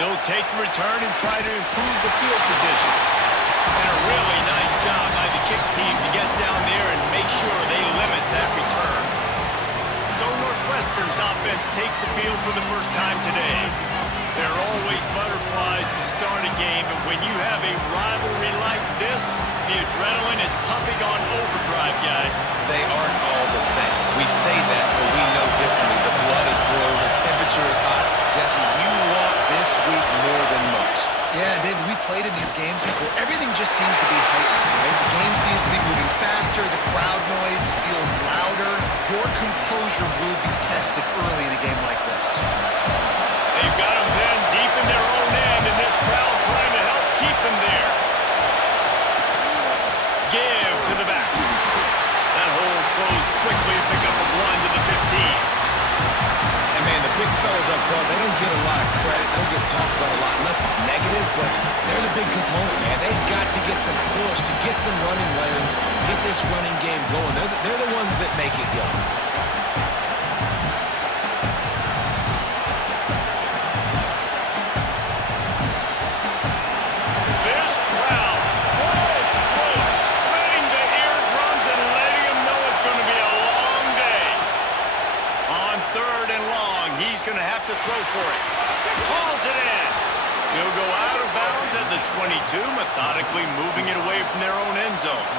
He'll take the return and try to improve the field position. And a really nice job by the kick team to get down there and make sure they limit that return. So Northwestern's offense takes the field for the first time today. There are always butterflies to start a game, but when you have a rivalry like this, the adrenaline is pumping on overdrive, guys. They aren't all the same. We say that, but we know differently. The blood is boiling, the temperature is hot. Jesse, you want this week more than most. Yeah, David, we played in these games before. Everything just seems to be heightened, right? The game seems to be moving faster. The crowd noise feels louder. Your composure will be tested early in a game like this. They've got them then deep in their own end, and this crowd trying to help keep them there. Give to the back. That hole closed quickly to pick up a run to the 15. And man, the big fellas up front, they don't get a lot of credit. They don't get talked about a lot unless it's negative, but they're the big component, man. They've got to get some push, to get some running lanes, get this running game going. They're the ones that make it go. This crowd, full throat, spreading the eardrums and letting them know it's going to be a long day. On third and long, he's going to have to throw for it. Calls it in. He'll go out of bounds at the 22, methodically moving it away from their own end zone.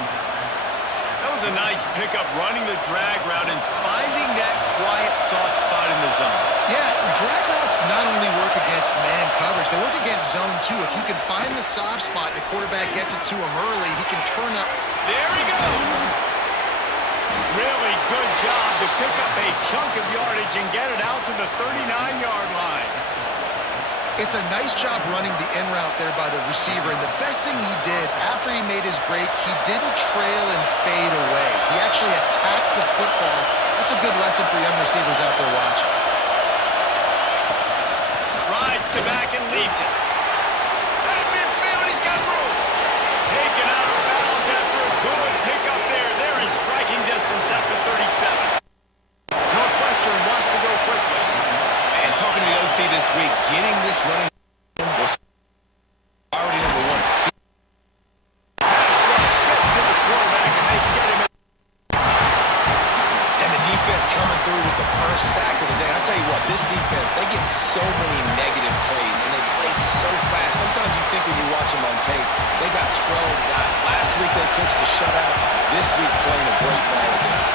That was a nice pickup, running the drag route and finding that quiet, soft spot in the zone. Yeah, drag routes not only work against man coverage, they work against zone too. If you can find the soft spot, the quarterback gets it to him early, he can turn up. There he goes. Really good job to pick up a chunk of yardage and get it out to the 39-yard line. It's a nice job running the in route there by the receiver, and the best thing he did after he made his break, he didn't trail and fade away. He actually attacked the football. That's a good lesson for young receivers out there watching. Rides to back and leaves it. At midfield, he's got room. Taken out of bounds after a good pickup there. They're in striking distance at the 37. Northwestern wants to go quickly. And talking to the OC this week, getting this running was already number one. Pass rush gets to the quarterback and they get him in. And the defense coming through with the first sack of the day. I'll tell you what, this defense, they get so many negative plays, and they play so fast. Sometimes you think when you watch them on tape, they got 12 guys. Last week they pitched a shutout. This week playing a great ball again.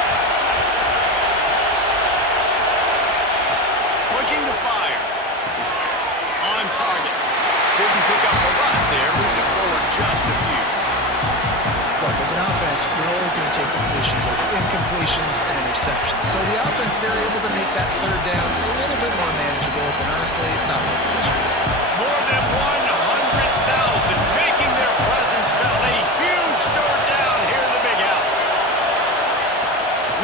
Looking to fire. On target. Didn't pick up a lot there. Moved it forward just a few. Look, as an offense, we're always going to take completions over incompletions. completions and interceptions. So the offense, they're able to make that third down a little bit more manageable, but honestly, not much. More than 100,000 making their presence felt. A huge third down here in the big house.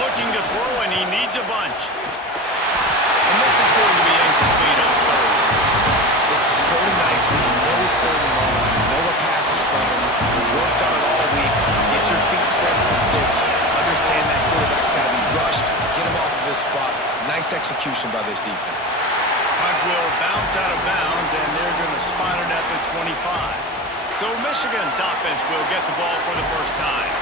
Looking to throw, and he needs a bunch. And this is going to be incomplete on third. It's so nice when you know it's third and long, you know a pass is coming, you worked on it all week, get your feet set in the sticks, understand that quarterback's got to be rushed, get him off of his spot. Nice execution by this defense. Puck will bounce out of bounds, and they're going to spot it at the 25. So Michigan's offense will get the ball for the first time.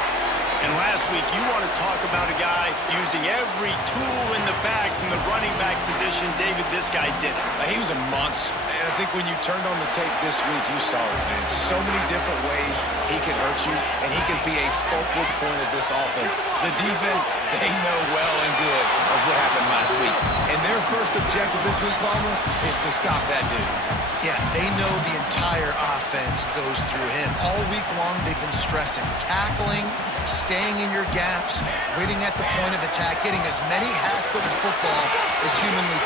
And last week, you want to talk about a guy using every tool in the bag from the running back position. David, this guy did it. He was a monster. And I think when you turned on the tape this week, you saw it, man. So many different ways he could hurt you, and he could be a focal point of this offense. The defense, they know well and good of what happened last week. And their first objective this week, Palmer, is to stop that dude. Yeah, they know the entire offense goes through him. All week long, they've been stressing tackling, staying in your gaps, waiting at the point of attack, getting as many hats to the football as humanly.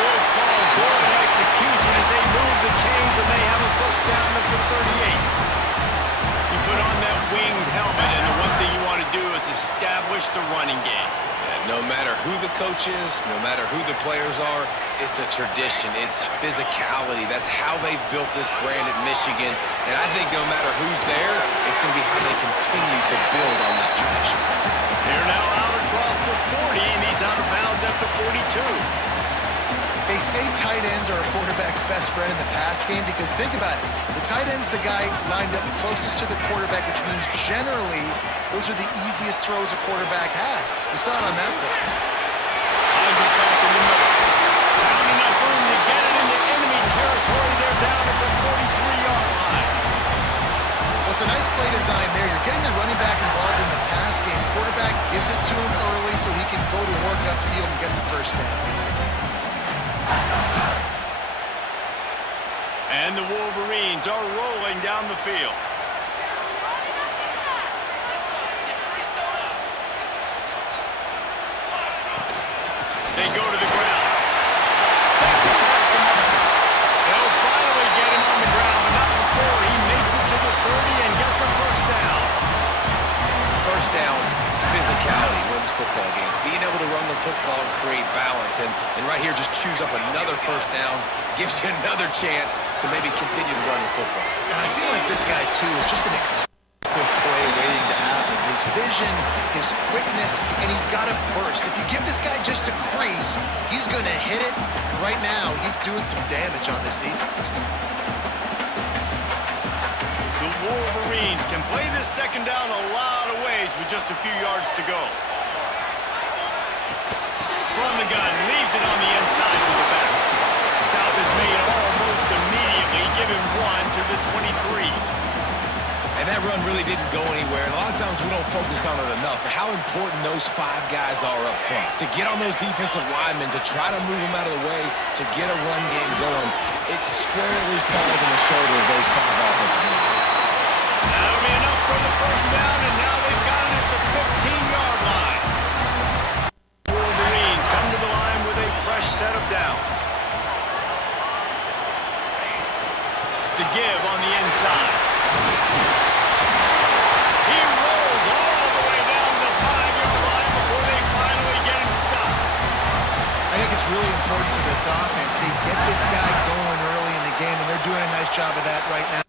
Good call, good execution as they move the chains, and they have a first down at the 38. You put on that winged helmet, and the one thing you want to do is establish the running game. No matter who the coach is, no matter who the players are, it's a tradition. It's physicality. That's how they've built this brand at Michigan. And I think no matter who's there, it's going to be how they continue to build on that tradition. They're now out across the 40, and he's out of bounds at the 42. They say tight ends are a quarterback's best friend in the pass game because think about it. The tight end's the guy lined up closest to the quarterback, which means generally those are the easiest throws a quarterback has. You saw it on that play. Hines is back in the middle. Found enough room to get it into enemy territory. They're down at the 43-yard line. Well, it's a nice play design there. You're getting the running back involved in the pass game. Quarterback gives it to him early so he can go to work upfield and get the first down. And the Wolverines are rolling down the field. They go to the ground. That's a pass to Martin. They'll finally get him on the ground, but not before he makes it to the 30 and gets a first down. First down, physicality wins football games. Being able to run the football and create balance. And right here, just choose up another first down, gives you another chance to maybe continue to run the football. And I feel like this guy, too, is just an explosive play waiting to happen. His vision, his quickness, and he's got a burst. If you give this guy just a crease, he's going to hit it. Right now, he's doing some damage on this defense. The Wolverines can play this second down a lot of ways with just a few yards to go. From the gun, leaves it on the inside with the back. Stop is made almost immediately, giving one to the 23. And that run really didn't go anywhere. And a lot of times we don't focus on it enough. But how important those five guys are up front. To get on those defensive linemen, to try to move them out of the way, to get a run game going, it squarely falls on the shoulder of those five offensive linemen. That'll be enough for the first down, and now they've got it at the 15-yard line. Wolverines come to the line with a fresh set of downs. The give on the inside. He rolls all the way down the 5-yard line before they finally get him stopped. I think it's really important for this offense. They get this guy going early in the game, and they're doing a nice job of that right now.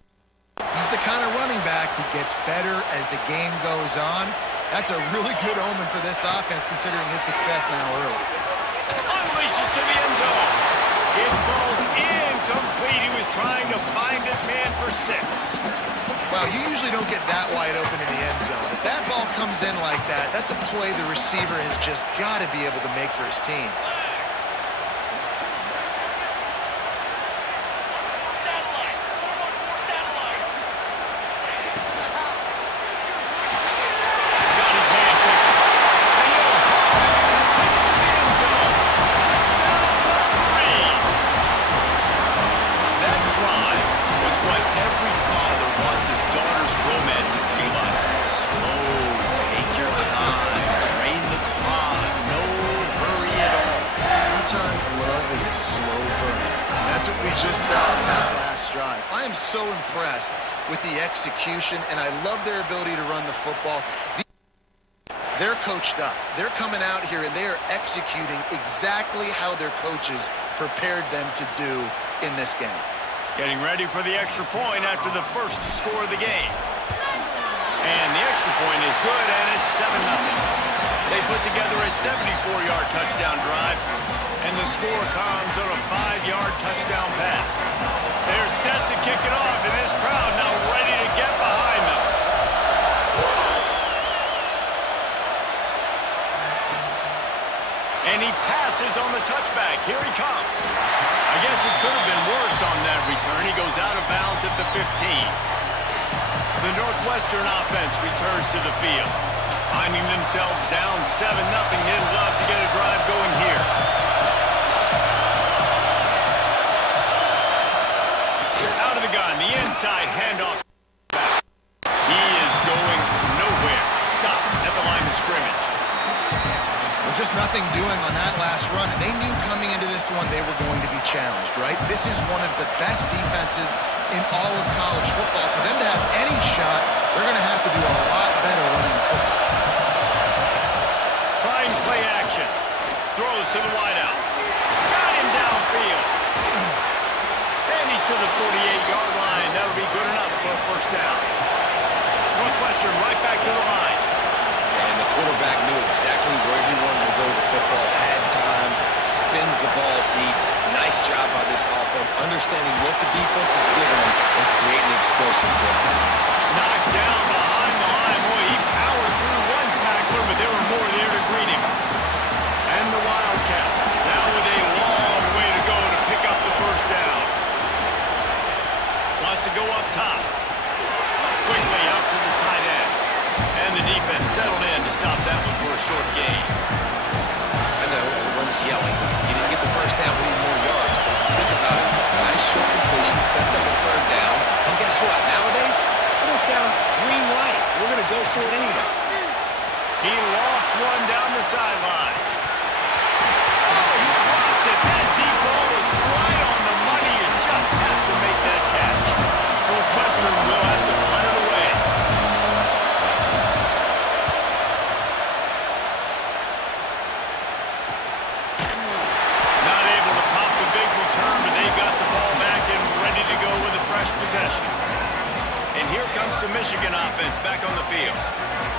He's the kind of running back who gets better as the game goes on. That's a really good omen for this offense, considering his success now early. Unleashes to the end zone. It falls incomplete. He was trying to find his man for 6. Wow, you usually don't get that wide open in the end zone. If that ball comes in like that, that's a play the receiver has just got to be able to make for his team. Take your so impressed with the execution, and I love their ability to run the football. They're coached up. They're coming out here, and they are executing exactly how their coaches prepared them to do in this game. Getting ready for the extra point after the first score of the game. And the extra point is good, and it's 7-0. They put together a 74-yard touchdown drive, and the score comes on a 5-yard touchdown pass. They're set to kick it off, and this crowd now ready to get behind them. And he passes on the touchback. Here he comes. I guess it could have been worse on that return. He goes out of bounds at the 15. The Northwestern offense returns to the field. Finding themselves down 7-0, they'd love to get a drive going here. Out of the gun, the inside handoff. He is going nowhere. Stop at the line of scrimmage. Well, just nothing doing on that last run. And they knew coming into this one they were going to be challenged, right? This is one of the best defenses in all of college football. For them to have any shot, they're going to have to do a lot better running the football. Prime play action. Throws to the wideout. Got him downfield. And he's to the 48-yard line. That'll be good enough for a first down. Northwestern right back to the line. And the quarterback knew exactly where he wanted to go with the football, had time, spins the ball deep. Nice job by this offense, understanding what the defense is giving them and creating explosive play. Knocked down behind the line. Boy, he powered through one tackler, but there were more there to greet him. And the Wildcats now with a long way to go to pick up the first down. Wants to go up top. Quickly out to the tight end. And the defense settled in to stop that one for a short gain. I know everyone's yelling. He didn't get the first down, we need more yards. But if you think about it, nice short completion, sets up a third down. And guess what? Nowadays, fourth down, green light. We're going to go for it anyways. He lost one down the sideline. Oh, he dropped it. That deep ball was right on the money. You just have to make that catch. Northwestern will have to punt it away. Not able to pop the big return, but they've got the ball back and ready to go with a fresh possession. And here comes the Michigan offense back on the field.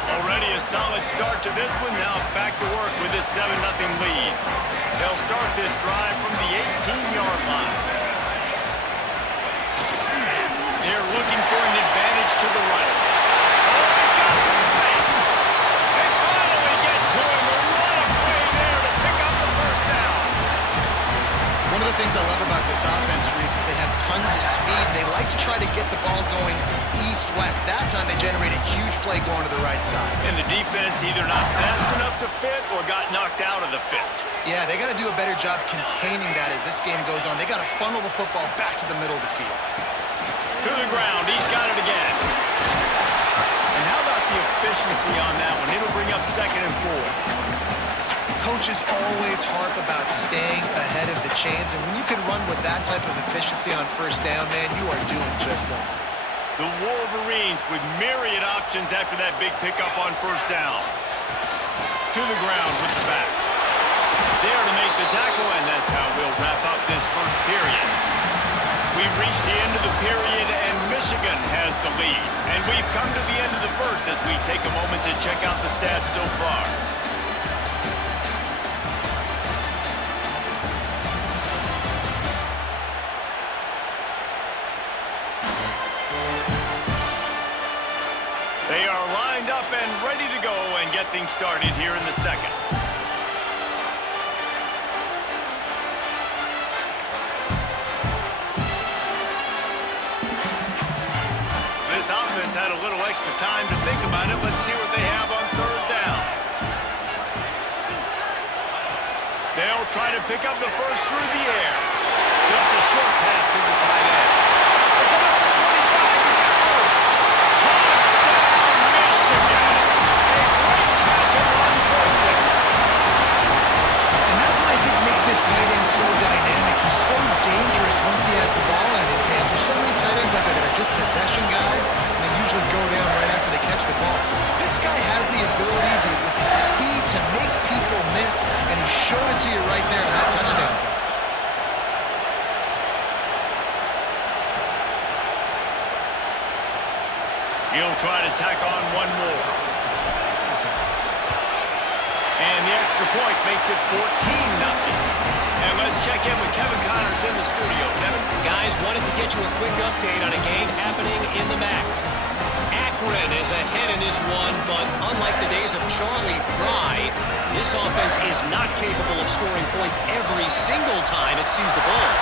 Already a solid start to this one. Now back to work with this 7-0 lead. They'll start this drive from the 18-yard line. They're looking for an advantage to the right. Oh, he's got some space. They finally get to him. A lot of play there to pick up the first down. One of the things I love about this offense, Reese, is they have tons of speed. They like to try to get the ball going east-west. That time they generate a huge play going to the right side. And the defense either not fast enough to fit or got knocked out of the fit. Yeah, they got to do a better job containing that as this game goes on. They got to funnel the football back to the middle of the field. To the ground, he's got it again. And how about the efficiency on that one? It'll bring up 2nd and 4. Coaches always harp about staying ahead of the chains, and when you can run with that type of efficiency on first down, man, you are doing just that. The Wolverines with myriad options after that big pickup on first down. To the ground with the back. There to make the tackle, and that's how we'll wrap up this first period. We've reached the end of the period, and Michigan has the lead. And we've come to the end of the first as we take a moment to check out the stats so far. They are lined up and ready to go and get things started here in the second. This offense had a little extra time to think about it. Let's see what they have on third down. They'll try to pick up the first through the air. Just a short pass to the tight end. Across the 25, he's got room. Touchdown, Michigan. A great catch and run for 6. And that's what I think makes this tight end so dynamic. He's so dangerous once he has the ball in his hands. There's so many tight ends out there that tack on one more. And the extra point makes it 14-0. And let's check in with Kevin Connors in the studio. Kevin? Guys, wanted to get you a quick update on a game happening in the MAC. Akron is ahead in this one, but unlike the days of Charlie Fry, this offense is not capable of scoring points every single time it sees the ball.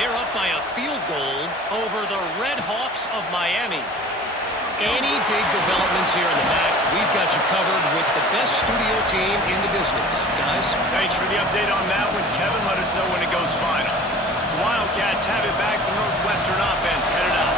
They're up by a field goal over the Red Hawks of Miami. Any big developments here in the MAC, we've got you covered with the best studio team in the business. Guys? Thanks for the update on that one, Kevin. Let us know when it goes final. Wildcats have it back. The Northwestern offense headed out.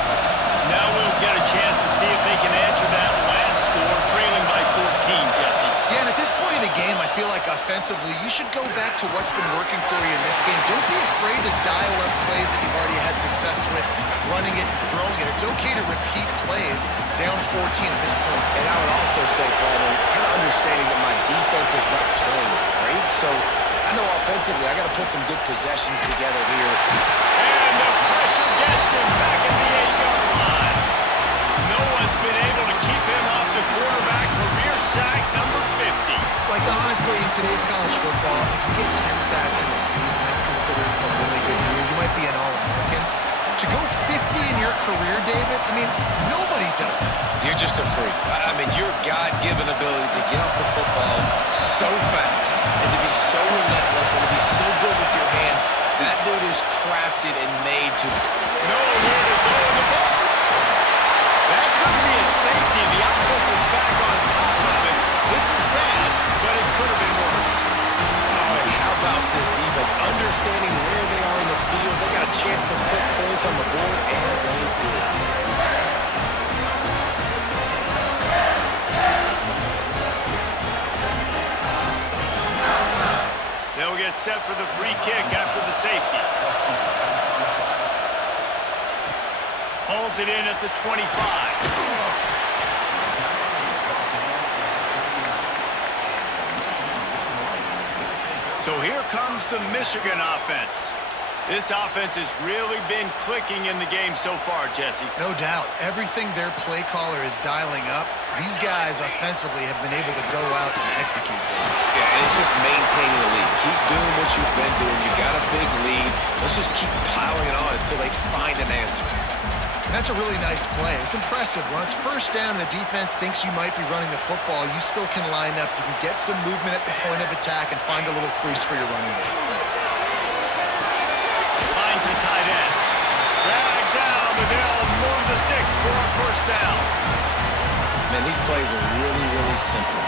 Now we'll get a chance to see if they can answer that last score, trailing by 14, Jesse. Yeah, and at this point of the game, I feel like offensively, you should go back to what's been working for you in this game. Don't be afraid to dial up plays that you've already had success with, running it and throwing it. It's okay to repeat plays down 14 at this point. And I would also say, Palmer, kind of understanding that my defense is not playing great, so I know offensively I got to put some good possessions together here. And the pressure gets him back at the 8-yard line. No one's been able to keep him off the quarterback. Career sack number 50. Like, honestly, in today's college football, if you get 10 sacks in a season, that's considered a really good year. You might be an All-American. To go 50 in your career, David, I mean, nobody does that. You're just a freak. I mean, your God-given ability to get off the football so fast and to be so relentless and to be so good with your hands, that dude is crafted and made to... Nowhere to go in the ball. That's going to be a safety. The offense is back on top of it. This is bad, but it could have been worse. Oh, and how about this defense? Understanding where they are in the field, they got a chance to put points on the board, and they did. They'll get set for the free kick after the safety. Hauls it in at the 25. So here comes the Michigan offense. This offense has really been clicking in the game so far, Jesse. No doubt. Everything their play caller is dialing up, these guys offensively have been able to go out and execute. Yeah, and it's just maintaining the lead. Keep doing what you've been doing. You got a big lead. Let's just keep piling it on until they find an answer. And that's a really nice play. It's impressive. When it's first down and the defense thinks you might be running the football, you still can line up. You can get some movement at the point of attack and find a little crease for your running back. Finds the tight end. Drag down, but they'll move the sticks for a first down. Man, these plays are really, really simple.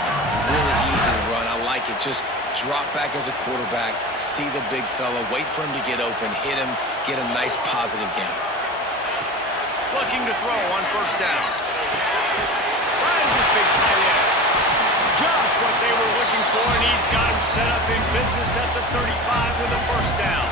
Really easy to run. I like it. Just drop back as a quarterback, see the big fella, wait for him to get open, hit him, get a nice positive game. Looking to throw on first down. Finds his big tight end. Just what they were looking for, and he's got him set up in business at the 35 with a first down.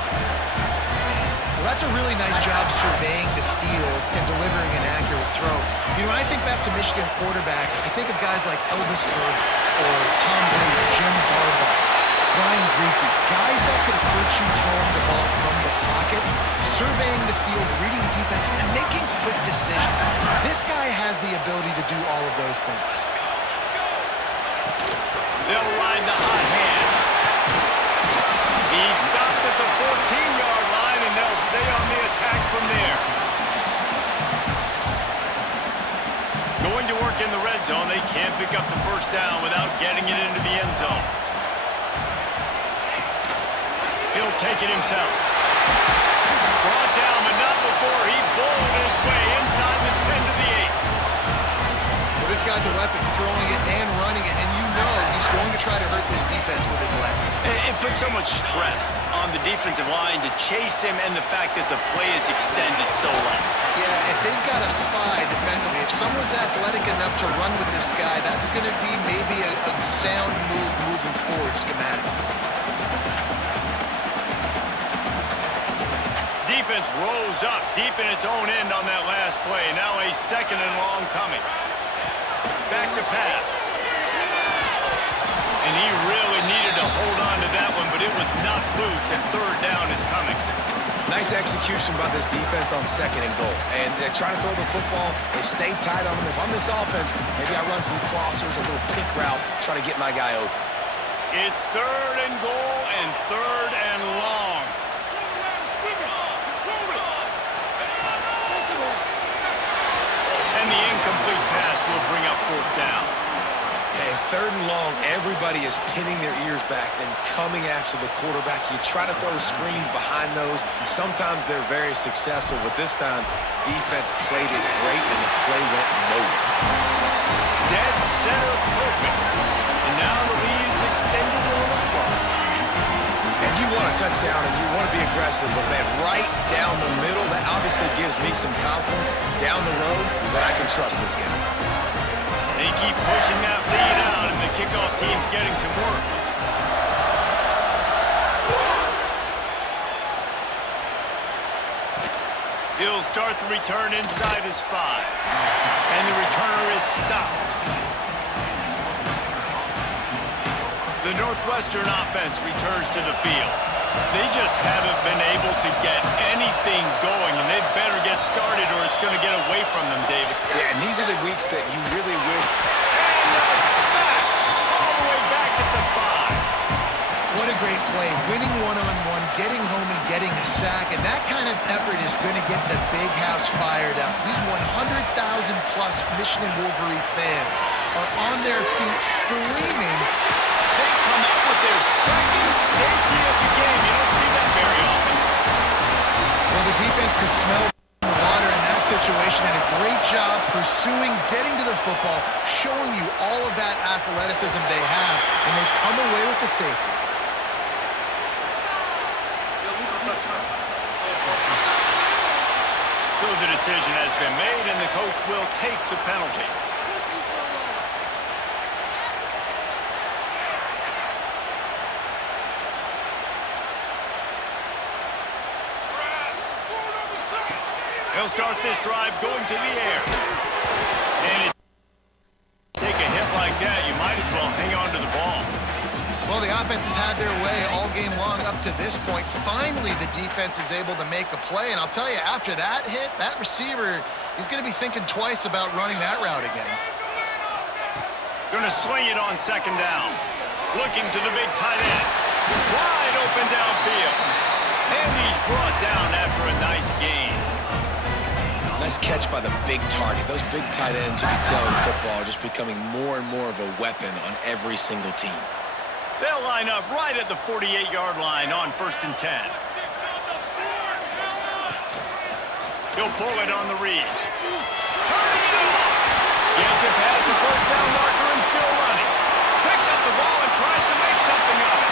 Well, that's a really nice job surveying the field and delivering an accurate throw. You know, when I think back to Michigan quarterbacks, I think of guys like Elvis Kirk or Tom Brady, Jim Harbaugh, Brian Greasy, guys that could hurt you throwing the ball from the pocket, surveying the field, reading defenses, and making quick decisions. This guy has the ability to do all of those things. They'll ride the hot hand. He stopped at the 14-yard line, and they'll stay on the attack from there. Going to work in the red zone. They can't pick up the first down without getting it into the end zone. He'll take it himself. Brought down, but not before he bowled his way inside the 10 to the 8. Well, this guy's a weapon, throwing it and running it, and you know he's going to try to hurt this defense with his legs. It puts so much stress on the defensive line to chase him, and the fact that the play is extended so long. Yeah, if they've got a spy defensively, if someone's athletic enough to run with this guy, that's going to be maybe a sound move moving forward schematically. Defense rose up deep in its own end on that last play. Now a second and long coming. Back to pass. And he really needed to hold on to that one, but it was knocked loose, and third down is coming. Nice execution by this defense on 2nd and goal. And they're trying to throw the football. They stay tight on them. If I'm this offense, maybe I run some crossers, a little pick route, try to get my guy open. It's 3rd and goal and 3rd and long. And the incomplete pass will bring up 4th down. And 3rd and long, everybody is pinning their ears back and coming after the quarterback. You try to throw screens behind those. Sometimes they're very successful, but this time, defense played it great, and the play went nowhere. Dead center perfect. And now the lead is extended a little further. And you want a touchdown, and you want to be aggressive, but, man, right down the middle, that obviously gives me some confidence down the road that I can trust this guy. They keep pushing that lead out, and the kickoff team's getting some work. He'll start the return inside his 5. And the returner is stopped. The Northwestern offense returns to the field. They just haven't been able to get anything going, and they better get started or it's going to get away from them, David. Yeah, and these are the weeks that you really wish. And a sack all the way back at the 5. What a great play. Winning one-on-one, getting home and getting a sack, and that kind of effort is going to get the big house fired up. These 100,000-plus Michigan Wolverine fans are on their feet screaming. They come up with their 2nd safety of the game. You don't see that very often. Well, the defense could smell the water in that situation, and a great job pursuing, getting to the football, showing you all of that athleticism they have, and they come away with the safety. So the decision has been made, and the coach will take the penalty. He'll start this drive going to the air. And take a hit like that, you might as well hang on to the ball. Well, the offense has had their way all game long up to this point. Finally, the defense is able to make a play. And I'll tell you, after that hit, that receiver, he's going to be thinking twice about running that route again. Going to swing it on 2nd down. Looking to the big tight end. Wide open downfield. And he's brought down after a nice gain. Nice catch by the big target. Those big tight ends, you can tell in football, are just becoming more and more of a weapon on every single team. They'll line up right at the 48-yard line on 1st and 10. He'll pull it on the read. Turning it on. Gets it past the 1st down marker and still running. Picks up the ball and tries to make something of it.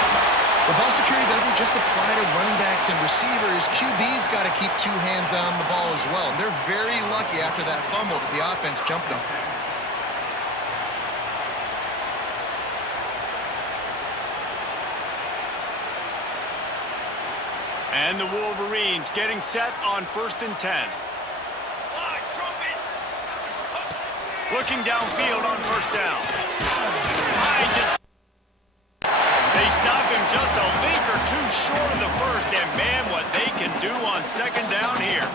The ball security doesn't just apply to running backs and receivers. QB's got to keep 2 hands on the ball as well. And they're very lucky after that fumble that the offense jumped them. And the Wolverines getting set on 1st and 10. Looking downfield on 1st down. They stop him just a link or 2 short of the 1st, and man, what they can do on 2nd down here.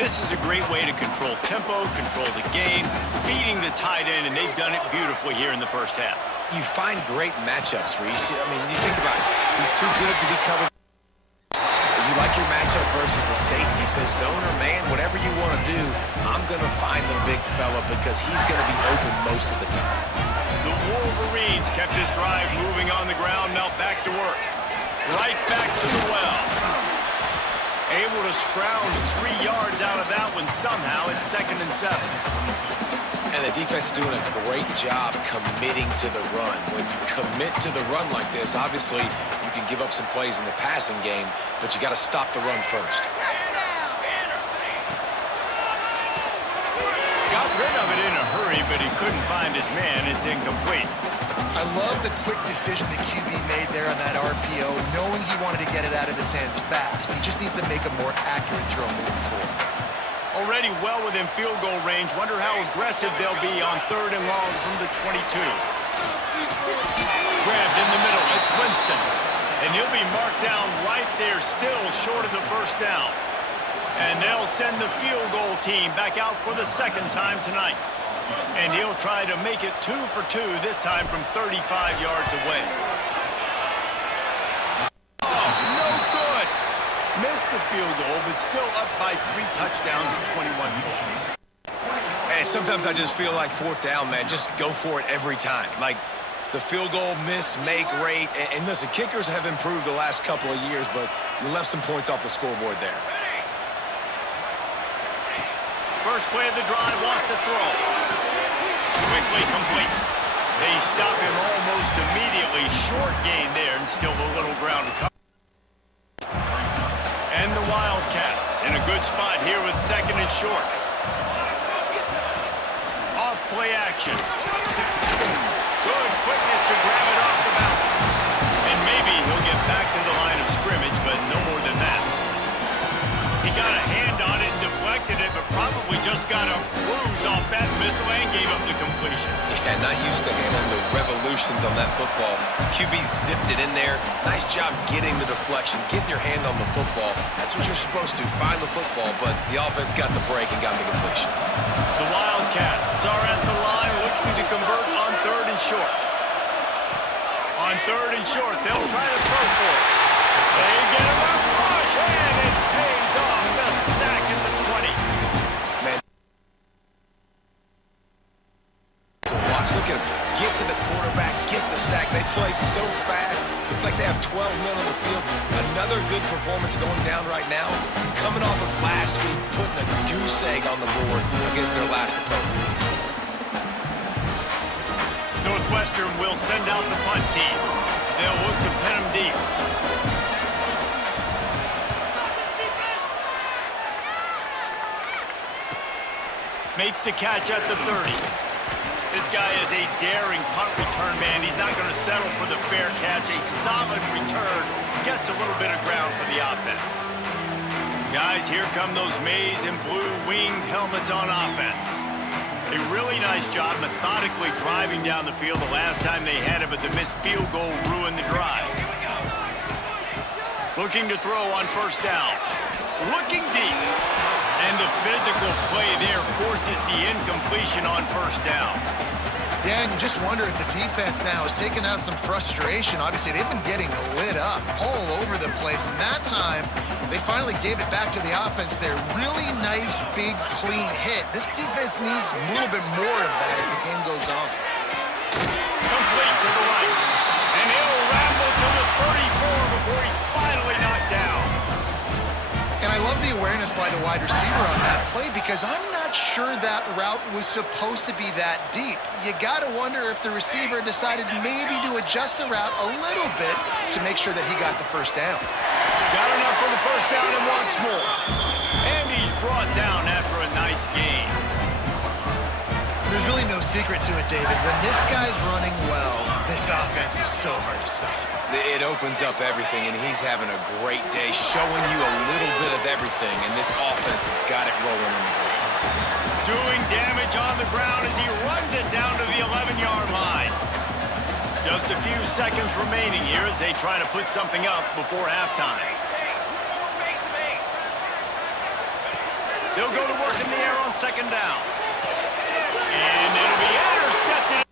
This is a great way to control tempo, control the game, feeding the tight end, and they've done it beautifully here in the 1st half. You find great matchups, Reese. I mean, you think about it. He's too good to be covered. You like your matchup versus a safety, so zone or man, whatever you want to do, I'm going to find the big fella because he's going to be open most of the time. The Wolverines kept this drive moving on the ground, now back to work. Right back to the well. Able to scrounge 3 yards out of that one somehow. It's 2nd and 7. And the defense doing a great job committing to the run. When you commit to the run like this, obviously you can give up some plays in the passing game, but you got to stop the run first. Got rid of it in a hurry, but he couldn't find his man. It's incomplete. I love the quick decision the QB made there on that RPO, knowing he wanted to get it out of his hands fast. He just needs to make a more accurate throw moving forward. Already well within field goal range. Wonder how aggressive they'll be on 3rd and long from the 22. Grabbed in the middle. It's Winston. And he'll be marked down right there, still short of the first down. And they'll send the field goal team back out for the second time tonight. And he'll try to make it 2 for 2, this time from 35 yards away. Oh, no good. Missed the field goal, but still up by 3 touchdowns and 21 points. And sometimes I just feel like fourth down, man, just go for it every time. Like the field goal miss, make rate. And listen, kickers have improved the last couple of years, but you left some points off the scoreboard there. First play of the drive, wants to throw. Quickly complete. They stop him almost immediately. Short gain there and still a little ground to cover. And the Wildcats in a good spot here with second and short. Off play action. Good quickness to grab it off the bounce. And maybe he'll get back to the line of scrimmage, but no more than that. He got a hand on it and deflected it, but probably just got a bruise off that missile and gave up the completion. Yeah, not used to handling the revolutions on that football. QB zipped it in there. Nice job getting the deflection, getting your hand on the football. That's what you're supposed to do, find the football, but the offense got the break and got the completion. The Wildcats are at the line looking to convert on third and short. On third and short, they'll try to throw for it. They get a rush, and it pays off. The sack at the 20. Man, to watch, look at them. Get to the quarterback, get the sack. They play so fast. It's like they have 12 men on the field. Another good performance going down right now. Coming off of last week, putting a goose egg on the board against their last opponent. Northwestern will send out the punt team. They'll look to pin them deep. Makes the catch at the 30. This guy is a daring punt return man. He's not going to settle for the fair catch. A solid return. Gets a little bit of ground for the offense. Guys, here come those maize and blue winged helmets on offense. A really nice job methodically driving down the field the last time they had it, but the missed field goal ruined the drive. Looking to throw on first down. Looking deep. And the physical play there forces the incompletion on first down. Yeah, and you just wonder if the defense now is taking out some frustration. Obviously, they've been getting lit up all over the place. And that time, they finally gave it back to the offense there. Really nice, big, clean hit. This defense needs a little bit more of that as the game goes on. Complete to the right. And he'll ramble to the 34 before he's finally knocked down. And I love the awareness by the wide receiver on that play because I'm not sure that route was supposed to be that deep. You got to wonder if the receiver decided maybe to adjust the route a little bit to make sure that he got the first down. Got enough for the first down and wants more. And he's brought down after a nice gain. There's really no secret to it, David. When this guy's running well, this offense is so hard to stop. It opens up everything, and he's having a great day, showing you a little bit of everything, and this offense has got it rolling on the ground. Doing damage on the ground as he runs it down to the 11-yard line. Just a few seconds remaining here as they try to put something up before halftime. They'll go to work in the air on second down. And it'll be intercepted.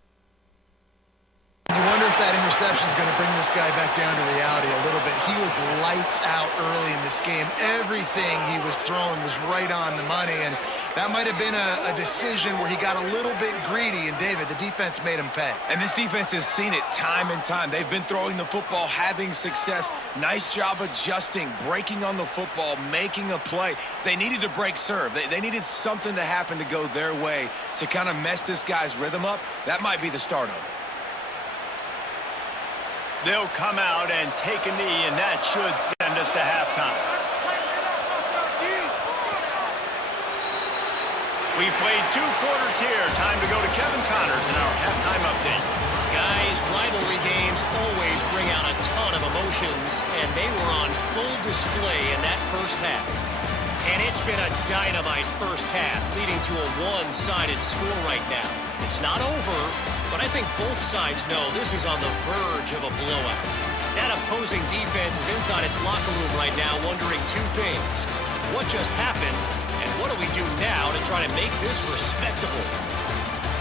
You wonder if that interception is going to bring this guy back down to reality a little bit. He was lights out early in this game. Everything he was throwing was right on the money, and that might have been a decision where he got a little bit greedy, and David, the defense made him pay. And this defense has seen it time and time. They've been throwing the football, having success. Nice job adjusting, breaking on the football, making a play. They needed to break serve. They needed something to happen to go their way to kind of mess this guy's rhythm up. That might be the start of it. They'll come out and take a knee, and that should send us to halftime. We've played 2 quarters here. Time to go to Kevin Connors in our halftime update. Guys, rivalry games always bring out a ton of emotions, and they were on full display in that first half. And it's been a dynamite first half, leading to a one-sided score right now. It's not over, but I think both sides know this is on the verge of a blowout. That opposing defense is inside its locker room right now wondering two things. What just happened, and what do we do now to try to make this respectable?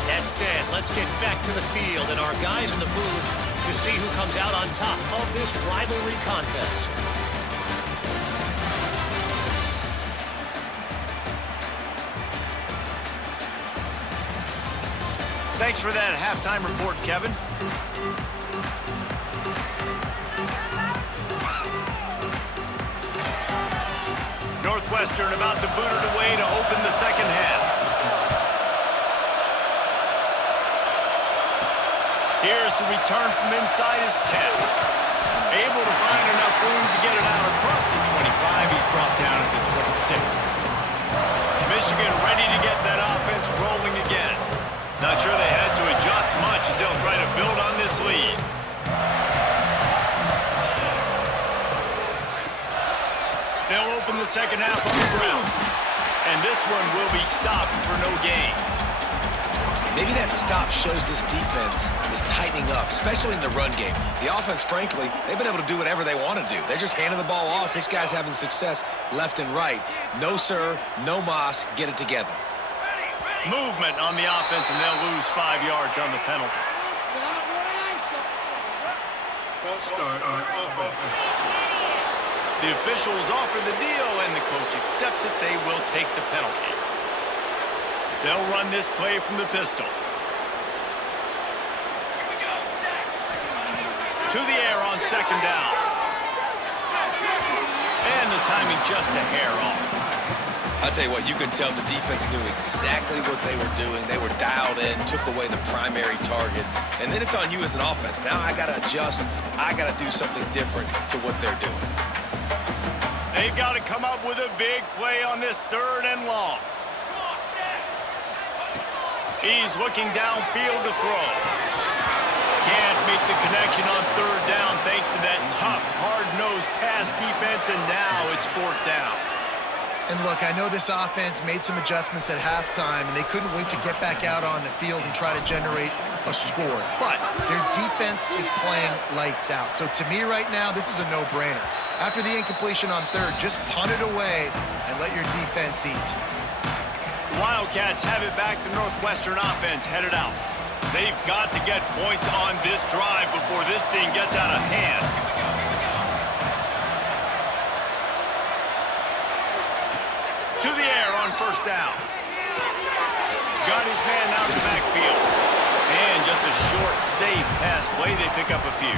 That said, let's get back to the field and our guys in the booth to see who comes out on top of this rivalry contest. Thanks for that halftime report, Kevin. Northwestern about to boot it away to open the second half. Here's the return from inside his 10. Able to find enough room to get it out across the 25. He's brought down at the 26. Michigan ready to get that offense rolling again. Not sure they had to adjust much as they'll try to build on this lead. They'll open the second half on the ground. And this one will be stopped for no gain. Maybe that stop shows this defense is tightening up, especially in the run game. The offense, frankly, they've been able to do whatever they want to do. They're just handing the ball off. This guy's having success left and right. No, sir, no mas. Get it together. Movement on the offense, and they'll lose 5 yards on the penalty. False start on offense. The officials offer the deal, and the coach accepts it. They will take the penalty. They'll run this play from the pistol. To the air on second down. And the timing just a hair off. I'll tell you what, you could tell the defense knew exactly what they were doing. They were dialed in, took away the primary target. And then it's on you as an offense. Now I got to adjust. I got to do something different to what they're doing. They've got to come up with a big play on this third and long. He's looking downfield to throw. Can't make the connection on third down thanks to that tough, hard-nosed pass defense, and now it's fourth down. And look, I know this offense made some adjustments at halftime, and they couldn't wait to get back out on the field and try to generate a score. But their defense is playing lights out. So to me right now, this is a no-brainer. After the incompletion on third, just punt it away and let your defense eat. Wildcats have it back. The Northwestern offense headed out. They've got to get points on this drive before this thing gets out of hand. To the air on first down. Got his man out of the backfield. And just a short, safe pass play. They pick up a few.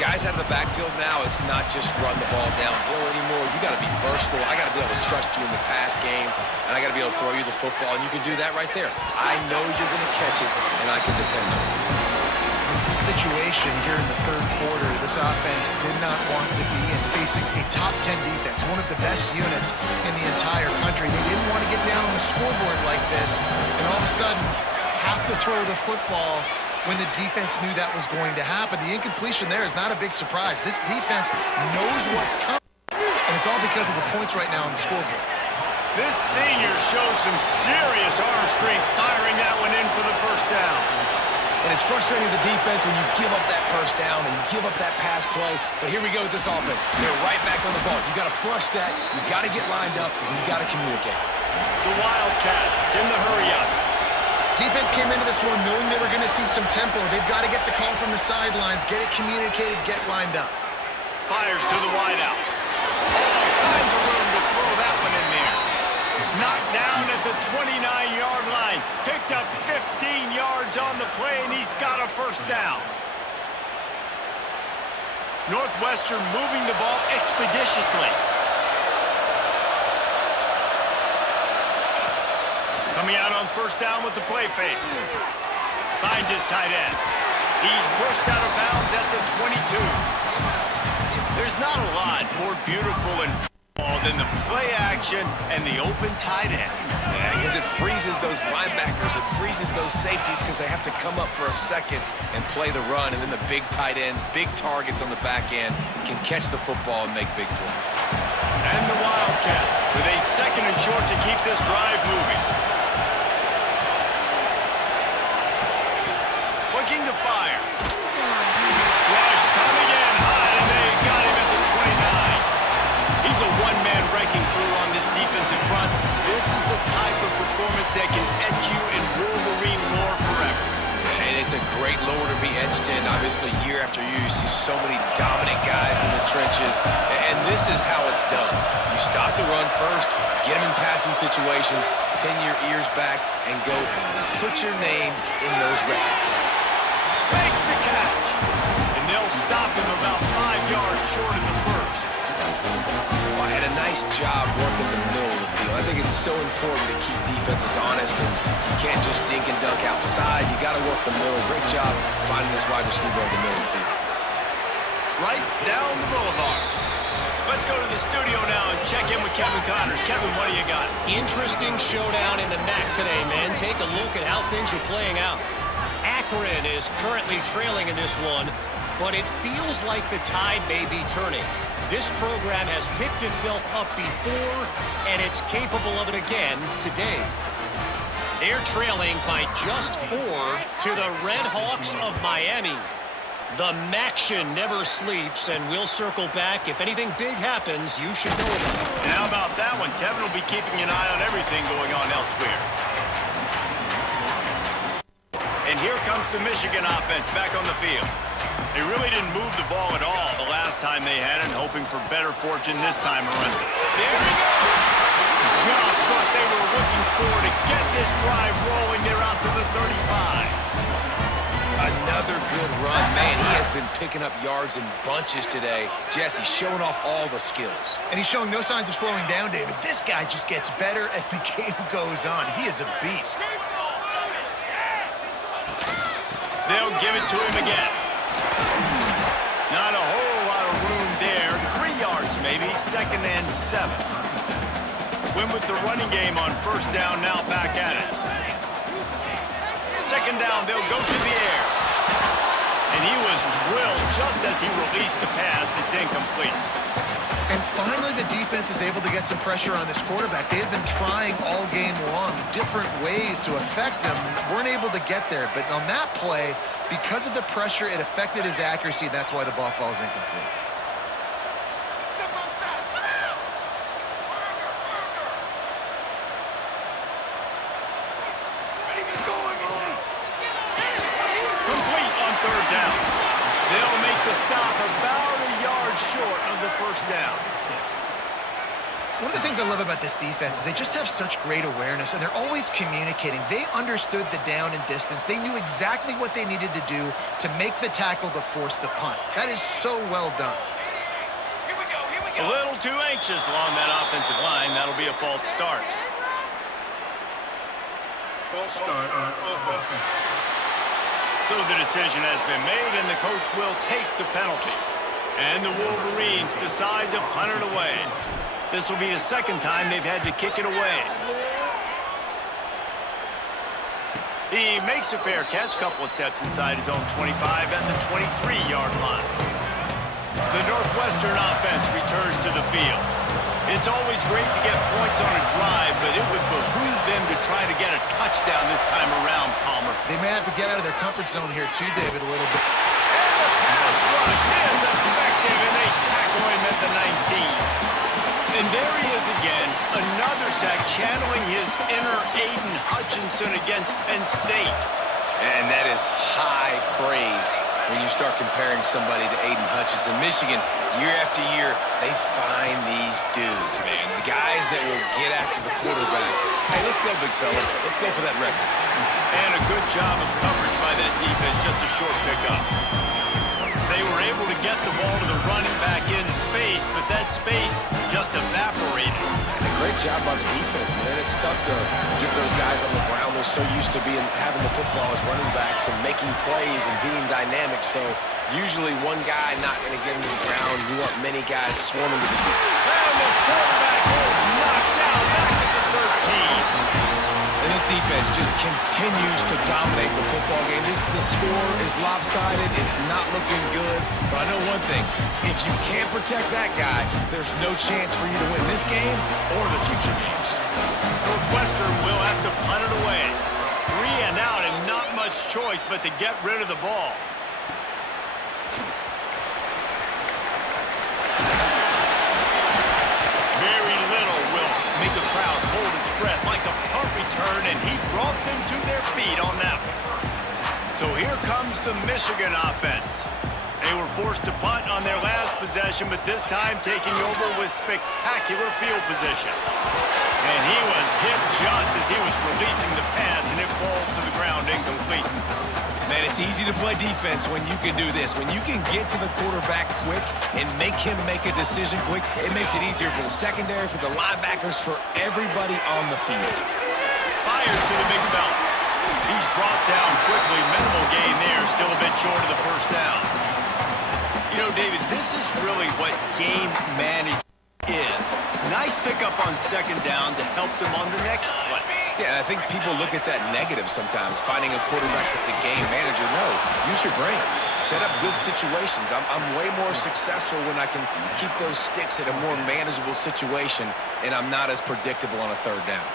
Guys out of the backfield now, it's not just run the ball downhill anymore. You got to be versatile. I got to be able to trust you in the pass game, and I got to be able to throw you the football, and you can do that right there. I know you're going to catch it, and I can depend on you. This is a situation here in the third quarter this offense did not want to be in, facing a top 10 defense, one of the best units in the entire country. They didn't want to get down on the scoreboard like this, and all of a sudden have to throw the football when the defense knew that was going to happen. The incompletion there is not a big surprise. This defense knows what's coming, and it's all because of the points right now on the scoreboard. This senior shows some serious arm strength firing that one in for the first down. And it's frustrating as a defense when you give up that first down and you give up that pass play. But here we go with this offense. They're right back on the ball. You got to flush that. You got to get lined up, and you got to communicate. The Wildcats in the hurry up. Defense came into this one knowing they were going to see some tempo. They've got to get the call from the sidelines, get it communicated, get lined up. Fires to the wideout. All kinds of room to throw that one in there. Knocked down at the 29-yard line. Picked up 15 yards on the play, and he's got a first down. Northwestern moving the ball expeditiously. Coming out on first down with the play fake. Finds his tight end. He's pushed out of bounds at the 22. There's not a lot more beautiful in football than the play action and the open tight end. Yeah, because it freezes those linebackers. It freezes those safeties because they have to come up for a second and play the run. And then the big tight ends, big targets on the back end can catch the football and make big plays. And the Wildcats with a second and short to keep this drive moving. Looking to fire. Rush defensive front. This is the type of performance that can etch you in Wolverine lore forever. And it's a great lore to be etched in. Obviously, year after year, you see so many dominant guys in the trenches. And this is how it's done. You stop the run first, get them in passing situations, pin your ears back, and go put your name in those record books. Makes the catch. And they'll stop him about 5 yards short in the first. Well, had a nice job working the middle of the field. I think it's so important to keep defenses honest, and you can't just dink and dunk outside. You got to work the middle. Great job finding this wide receiver over the middle of the field. Right down the boulevard. Let's go to the studio now and check in with Kevin Connors. Kevin, what do you got? Interesting showdown in the MAC today, man. Take a look at how things are playing out. Akron is currently trailing in this one, but it feels like the tide may be turning. This program has picked itself up before, and it's capable of it again today. They're trailing by just 4 to the Red Hawks of Miami. The Maction never sleeps, and we'll circle back. If anything big happens, you should know about it. And how about that one? Kevin will be keeping an eye on everything going on elsewhere. And here comes the Michigan offense back on the field. They really didn't move the ball at all the last time they had it, hoping for better fortune this time around. There we go! Just what they were looking for to get this drive rolling. They're out to the 35. Another good run. Man, he has been picking up yards in bunches today. Jesse showing off all the skills. And he's showing no signs of slowing down, David. This guy just gets better as the game goes on. He is a beast. They'll give it to him again. Not a whole lot of room there. 3 yards maybe, 2nd and 7. Win with the running game on 1st down, now back at it. 2nd down, they'll go to the air. And he was drilled just as he released the pass. It's incomplete. And finally, the defense is able to get some pressure on this quarterback. They have been trying all game long different ways to affect him. Weren't able to get there. But on that play, because of the pressure, it affected his accuracy. That's why the ball falls incomplete. Complete on 3rd down. They'll make the stop about a yard short of the 1st down. One of the things I love about this defense is they just have such great awareness, and they're always communicating. They understood the down and distance. They knew exactly what they needed to do to make the tackle to force the punt. That is so well done. A little too anxious along that offensive line. That'll be a false start. False start on offense. So the decision has been made, and the coach will take the penalty. And the Wolverines decide to punt it away. This will be the 2nd time they've had to kick it away. He makes a fair catch, couple of steps inside his own 25 at the 23-yard line. The Northwestern offense returns to the field. It's always great to get points on a drive, but it would behoove them to try to get a touchdown this time around, Palmer. They may have to get out of their comfort zone here too, David, a little bit. And the pass rush is effective, and they tackle him at the 19. And there he is again, another sack, channeling his inner Aiden Hutchinson against Penn State. And that is high praise when you start comparing somebody to Aiden Hutchinson. Michigan, year after year, they find these dudes, man. The guys that will get after the quarterback. Hey, let's go, big fella. Let's go for that record. And a good job of coverage by that defense, just a short pickup. They were able to get the ball to the running back in space, but that space just evaporated. And a great job by the defense, man. It's tough to get those guys on the ground. They're so used to having the football as running backs and making plays and being dynamic. So usually one guy not going to get into the ground. You want many guys swarming to the field. And the quarterback is knocked down back at the 13. And this defense just continues to dominate the football game. The score is lopsided. It's not looking good. But I know one thing. If you can't protect that guy, there's no chance for you to win this game or the future games. Northwestern will have to punt it away. 3 and out and not much choice but to get rid of the ball. Very little will make a return, and he brought them to their feet on that one. So here comes the Michigan offense. They were forced to punt on their last possession, but this time taking over with spectacular field position. And he was hit just as he was releasing the pass, and it falls to the ground incomplete. Man, it's easy to play defense when you can do this. When you can get to the quarterback quick and make him make a decision quick, it makes it easier for the secondary, for the linebackers, for everybody on the field. Fires to the big fella. He's brought down quickly. Minimal gain there, still a bit short of the first down. You know, David, this is really what game management is. Nice pickup on second down to help them on the next play. Yeah, I think people look at that negative sometimes, finding a quarterback that's a game manager. No, use your brain. Set up good situations. I'm way more successful when I can keep those sticks at a more manageable situation, and I'm not as predictable on a third down.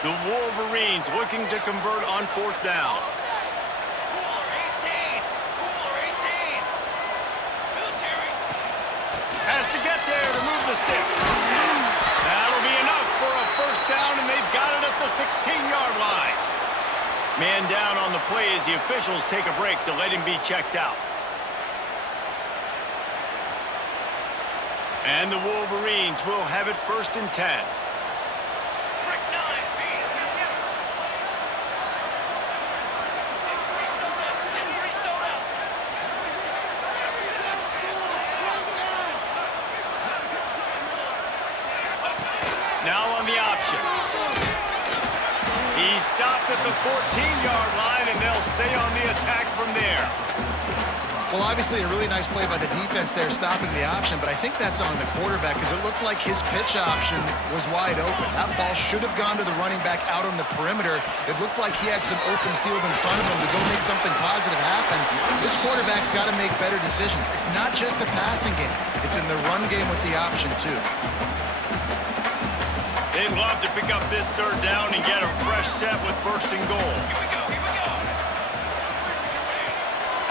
The Wolverines looking to convert on fourth down. Has to get there to move the sticks. That'll be enough for a first down, and they've got it at the 16-yard line. Man down on the play as the officials take a break to let him be checked out. And the Wolverines will have it 1st and 10. Now on the option. He's stopped at the 14-yard line, and they'll stay on the attack from there. Well, obviously a really nice play by the defense there, stopping the option, but I think that's on the quarterback because it looked like his pitch option was wide open. That ball should have gone to the running back out on the perimeter. It looked like he had some open field in front of him to go make something positive happen. This quarterback's got to make better decisions. It's not just the passing game. It's in the run game with the option, too. They'd love to pick up this third down and get a fresh set with 1st and goal. Here we go.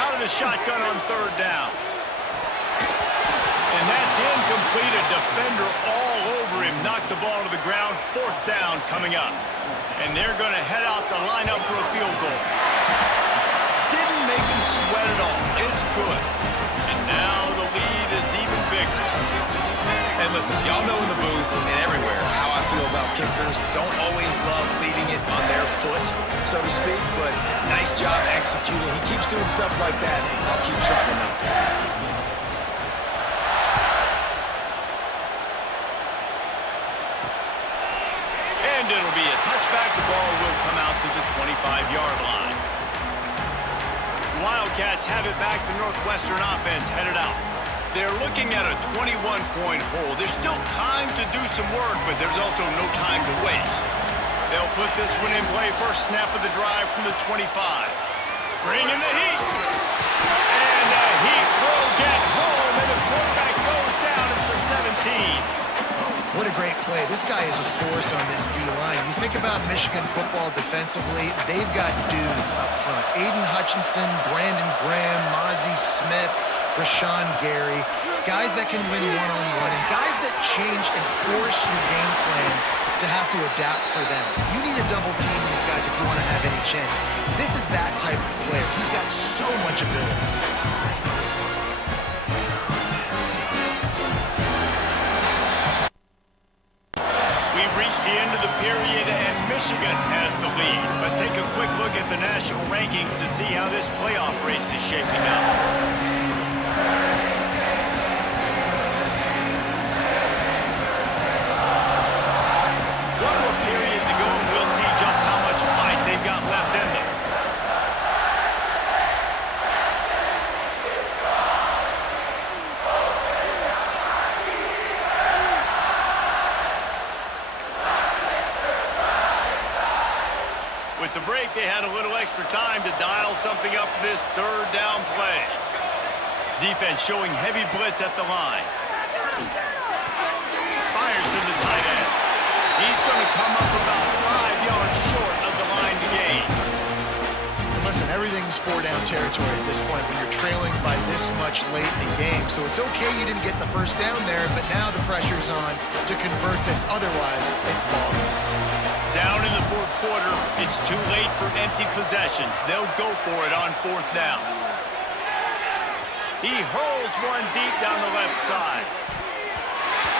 Out of the shotgun on third down. And that's incomplete. A defender all over him. Knocked the ball to the ground. 4th down coming up. And they're going to head out to line up for a field goal. Didn't make him sweat at all. It's good. And now the lead is even bigger. And listen, y'all know in the booth and everywhere how I feel about kickers. Don't always love leaving it on their foot, so to speak, but nice job executing. He keeps doing stuff like that. I'll keep trying to knock that. And it'll be a touchback. The ball will come out to the 25-yard line. Wildcats have it back. The Northwestern offense headed out. They're looking at a 21-point hole. There's still time to do some work, but there's also no time to waste. They'll put this one in play. First snap of the drive from the 25. Bringing the heat. And the heat will get home, and the quarterback goes down at the 17. What a great play. This guy is a force on this D-line. You think about Michigan football defensively, they've got dudes up front. Aiden Hutchinson, Brandon Graham, Mozzie Smith, Rashawn Gary, guys that can win one-on-one, and guys that change and force your game plan to have to adapt for them. You need to double team these guys if you want to have any chance. This is that type of player. He's got so much ability. We've reached the end of the period, and Michigan has the lead. Let's take a quick look at the national rankings to see how this playoff race is shaping up. One more period to go, and we'll see just how much fight they've got left in them. With the break, they had a little extra time to dial something up for this third down play. Defense showing heavy blitz at the line. Fires to the tight end. He's going to come up about 5 yards short of the line to gain. Listen, everything's four-down territory at this point when you're trailing by this much late in the game. So it's okay you didn't get the first down there, but now the pressure's on to convert this. Otherwise, it's ball. Down in the fourth quarter, it's too late for empty possessions. They'll go for it on fourth down. He hurls one deep down the left side.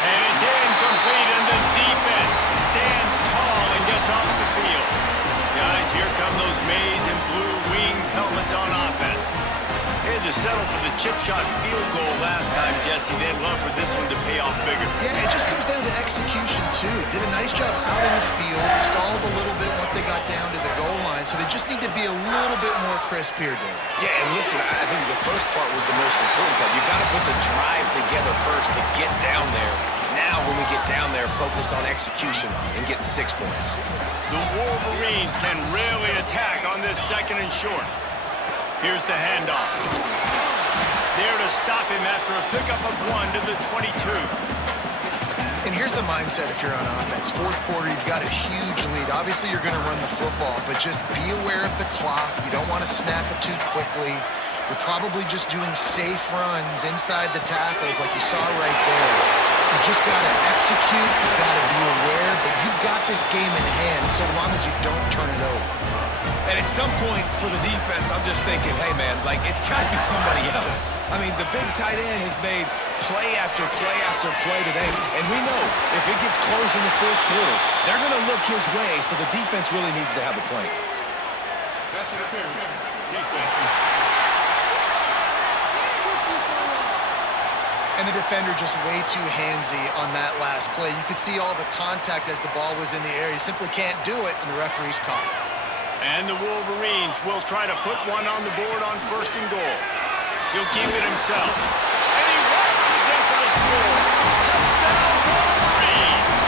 And it's incomplete, and the defense stands tall and gets off the field. Guys, here come those maize and blue winged helmets on offense. They had to settle for the chip shot field goal last time, Jesse. They'd love for this one to pay off bigger. Yeah, it just comes down to execution, too. Did a nice job out in the field, stalled a little bit once they got down to the goal line, so they just need to be a little bit more crisp here, Dave. Yeah, and listen, I think the first part was the most important part. You've got to put the drive together first to get down there. Now, when we get down there, focus on execution and getting 6 points. The Wolverines can really attack on this second and short. Here's the handoff. There to stop him after a pickup of 1 to the 22. And here's the mindset if you're on offense. Fourth quarter, you've got a huge lead. Obviously, you're going to run the football, but just be aware of the clock. You don't want to snap it too quickly. You're probably just doing safe runs inside the tackles like you saw right there. You just got to execute. You got to be aware, but you've got this game in hand so long as you don't turn it over. And at some point for the defense, I'm just thinking, hey, man, like, it's got to be somebody else. I mean, the big tight end has made play after play after play today. And we know if it gets close in the fourth quarter, they're going to look his way, so the defense really needs to have a plan. Pass interference. Defense. And the defender just way too handsy on that last play. You could see all the contact as the ball was in the air. He simply can't do it, and the referee's caught. And the Wolverines will try to put one on the board on first and goal. He'll keep it himself. And he watches in for the score. Touchdown, Wolverines!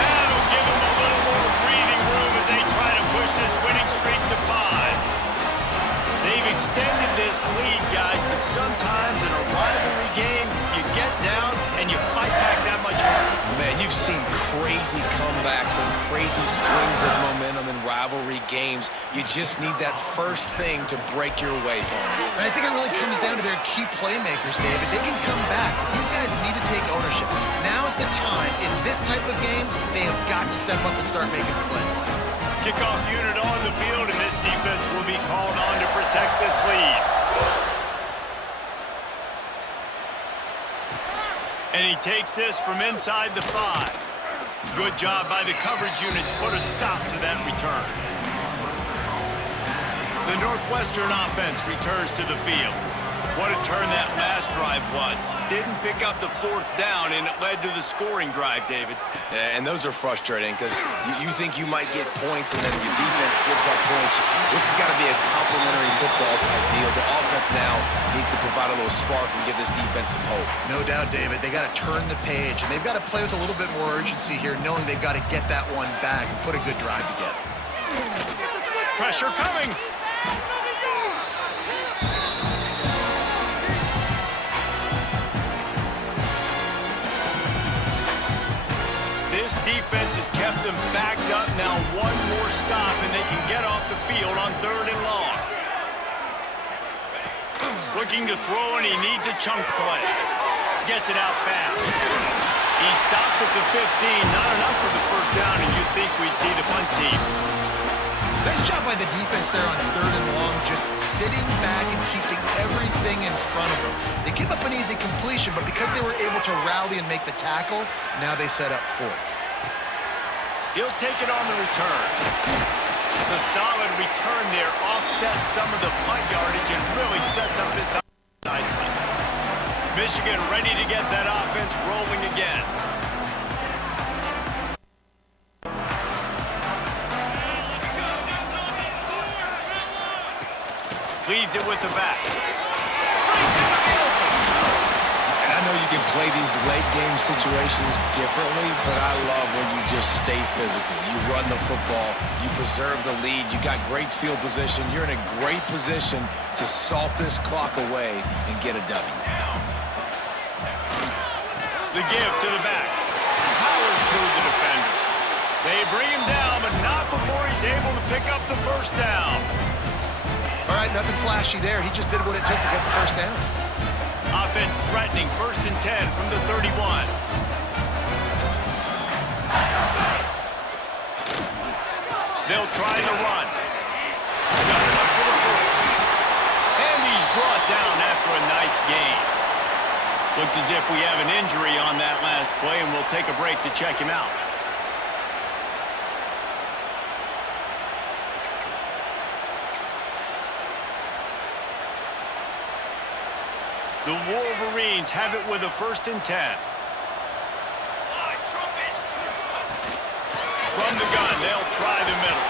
That'll give him a little more breathing room as they try to push this winning streak to 5. They've extended this lead, guys, but sometimes in a rivalry game, you get down and you fight back that much harder. Man, you've seen crazy comebacks and crazy swings of momentum in rivalry games. You just need that first thing to break your way, Paul. And I think it really comes down to their key playmakers, David. They can come back, but these guys need to take ownership. Now's the time. In this type of game, they have got to step up and start making plays. Kickoff unit on the field, and this defense will be called on to protect this lead. And he takes this from inside the 5. Good job by the coverage unit to put a stop to that return. The Northwestern offense returns to the field. What a turn that last drive was. Didn't pick up the fourth down, and it led to the scoring drive, David. Yeah, and those are frustrating because you think you might get points and then your defense gives up points. This has got to be a complimentary football type deal. The offense now needs to provide a little spark and give this defense some hope. No doubt, David. They got to turn the page, and they've got to play with a little bit more urgency here, knowing they've got to get that one back and put a good drive together. Pressure coming. This defense has kept them backed up. Now one more stop, and they can get off the field on third and long. Looking to throw, and he needs a chunk play. Gets it out fast. He stopped at the 15. Not enough for the first down, and you'd think we'd see the punt team. Nice job by the defense there on third and long, just sitting back and keeping everything in front of them. They give up an easy completion, but because they were able to rally and make the tackle, now they set up fourth. He'll take it on the return. The solid return there offsets some of the punt yardage and really sets up this nicely. Michigan ready to get that offense rolling again. Leaves it with the back. Brings it to the open. And I know you can play these late game situations differently, but I love when you just stay physical. You run the football, you preserve the lead, you got great field position. You're in a great position to salt this clock away and get a W. The give to the back. Powers through the defender. They bring him down, but not before he's able to pick up the first down. right, nothing flashy there. He just did what it took to get the first down. Offense threatening, 1st and 10 from the 31. They'll try the run. Got it up for the first. And he's brought down after a nice gain. Looks as if we have an injury on that last play, and we'll take a break to check him out. The Wolverines have it with a 1st and 10. From the gun, they'll try the middle.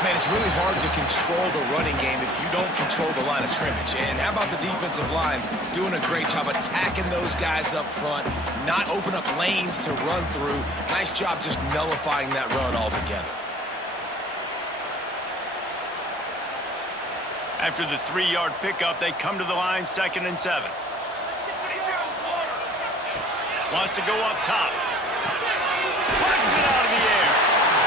Man, it's really hard to control the running game if you don't control the line of scrimmage. And how about the defensive line doing a great job attacking those guys up front, not open up lanes to run through. Nice job just nullifying that run altogether. After the 3-yard pickup, they come to the line, 2nd and 7. Wants to go up top. Plucks it out of the air.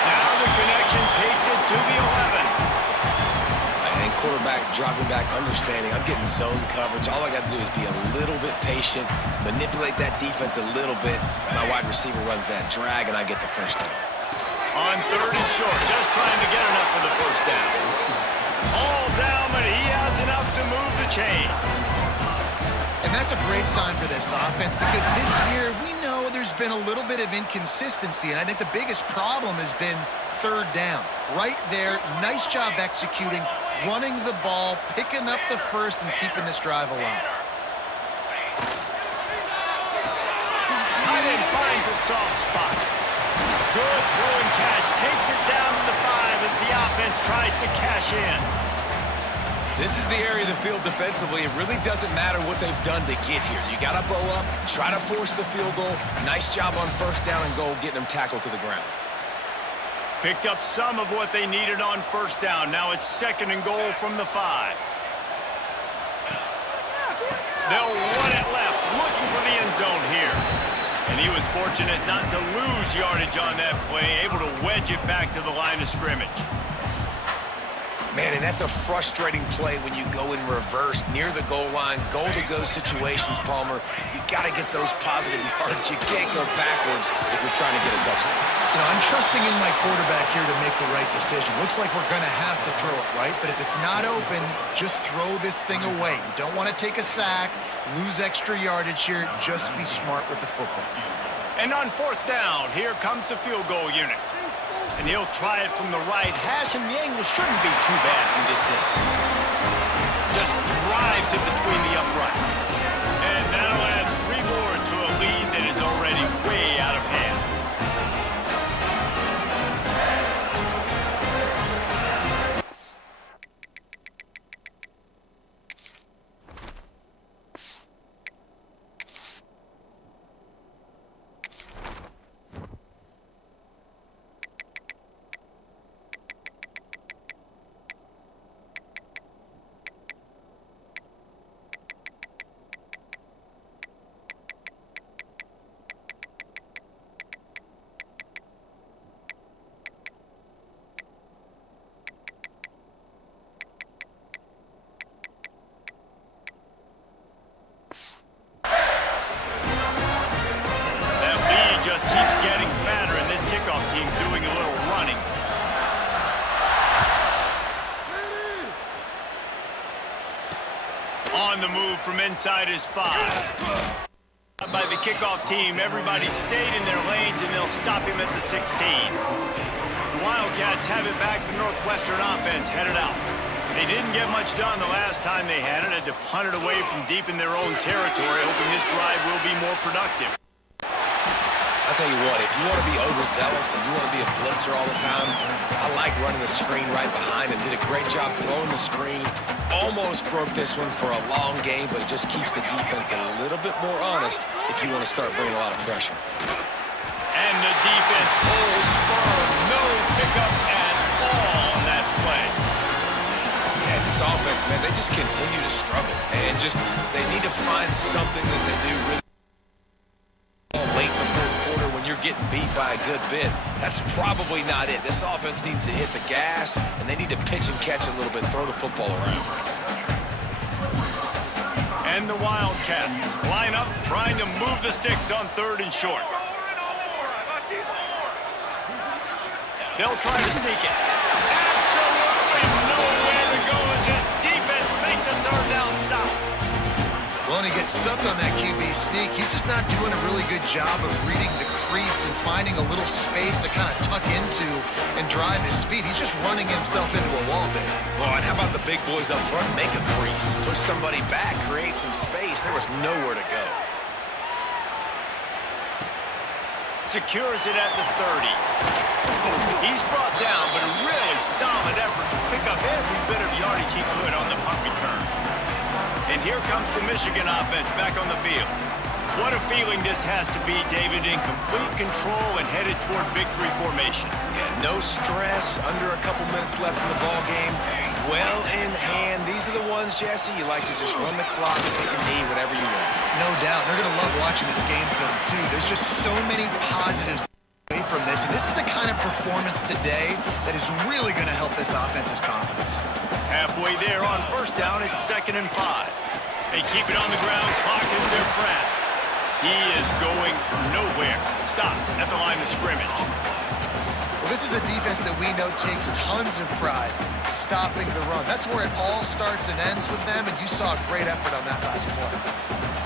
Now the connection takes it to the 11. And quarterback dropping back, understanding I'm getting zone coverage. All I got to do is be a little bit patient, manipulate that defense a little bit. My wide receiver runs that drag, and I get the first down. On 3rd and short, just trying to get enough for the first down. All down, but he has enough to move the chains. And that's a great sign for this offense because this year we know there's been a little bit of inconsistency, and I think the biggest problem has been 3rd down. Right there, nice job executing, running the ball, picking up the first, and keeping this drive alive. Tight end finds a soft spot. Good throw and catch, takes it down to the 5 as the offense tries to cash in. This is the area of the field defensively. It really doesn't matter what they've done to get here. You got to bow up, try to force the field goal. Nice job on 1st down and goal, getting them tackled to the ground. Picked up some of what they needed on 1st down. Now it's 2nd and goal from the 5. They'll run it left, looking for the end zone here. And he was fortunate not to lose yardage on that play, able to wedge it back to the line of scrimmage. Man, and that's a frustrating play when you go in reverse near the goal line, goal-to-go situations, Palmer. You got to get those positive yards. You can't go backwards if you're trying to get a touchdown. You know, I'm trusting in my quarterback here to make the right decision. Looks like we're going to have to throw it, right? But if it's not open, just throw this thing away. You don't want to take a sack, lose extra yardage here. Just be smart with the football. And on 4th down, here comes the field goal unit. And he'll try it from the right hash, and the angle shouldn't be too bad from this distance. Just drives it between the uprights. And that'll add 3 more to a lead that is already way out of hand. Just keeps getting fatter, and this kickoff team doing a little running. On the move from inside his 5. By the kickoff team, everybody stayed in their lanes, and they'll stop him at the 16. The Wildcats have it back. The Northwestern offense headed out. They didn't get much done the last time they had it. Had to punt it away from deep in their own territory, hoping this drive will be more productive. I'll tell you what, if you want to be overzealous and you want to be a blitzer all the time, I like running the screen right behind him. Did a great job throwing the screen. Almost broke this one for a long game, but it just keeps the defense a little bit more honest if you want to start bringing a lot of pressure. And the defense holds firm. No pickup at all on that play. Yeah, this offense, man, they just continue to struggle. And they need to find something that they do really late in the 4th quarter when you're they're getting beat by a good bit. That's probably not it. This offense needs to hit the gas, and they need to pitch and catch a little bit, throw the football around. And the Wildcats line up, trying to move the sticks on 3rd and short. They'll try to sneak it. Absolutely nowhere to go as this defense makes a 3rd down stop. Well, and he gets stuffed on that QB sneak. He's just not doing a really good job of reading the crease and finding a little space to kind of tuck into and drive his feet. He's just running himself into a wall there. Oh, and how about the big boys up front? Make a crease. Push somebody back. Create some space. There was nowhere to go. Secures it at the 30. He's brought down, but a really solid effort to pick up every bit of yardage he could on the punt return. And here comes the Michigan offense back on the field. What a feeling this has to be, David, in complete control and headed toward victory formation. Yeah, no stress, under a couple minutes left in the ball game. Well in hand. These are the ones, Jesse, you like to just run the clock, take a knee, whatever you want. No doubt. They're going to love watching this game film, too. There's just so many positives away from this, and this is the kind of performance today that is really going to help this offense's confidence. Halfway there on 1st down, it's 2nd and 5. They keep it on the ground. Clock is their friend. He is going nowhere. Stop at the line of scrimmage. Well, this is a defense that we know takes tons of pride stopping the run. That's where it all starts and ends with them, and you saw a great effort on that last play.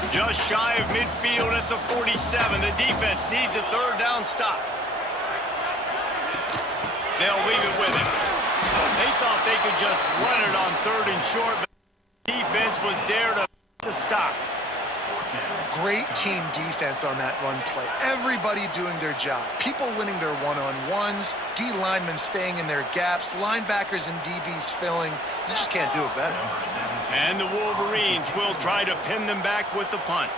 Just shy of midfield at the 47. The defense needs a 3rd down stop. They'll leave it with him. They thought they could just run it on 3rd and short, but the defense was there to stop. Great team defense on that run play. Everybody doing their job. People winning their one-on-ones, D linemen staying in their gaps, linebackers and DBs filling. You just can't do it better. And the Wolverines will try to pin them back with the punt.